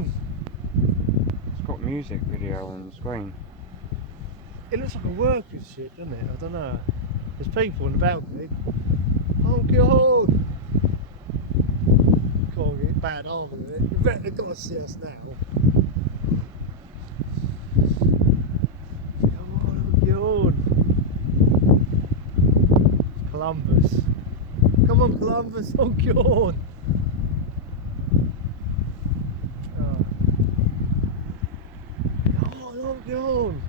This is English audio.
on! It's got music video on the screen. It looks like a worker's shit, doesn't it? I don't know. There's people on the balcony. Honk your horn! Can't get bad arm with it. They've got to see us now. Come on, honk your horn! It's Columbus. Come on, Columbus, honk your horn! Oh. Come on, honk your horn!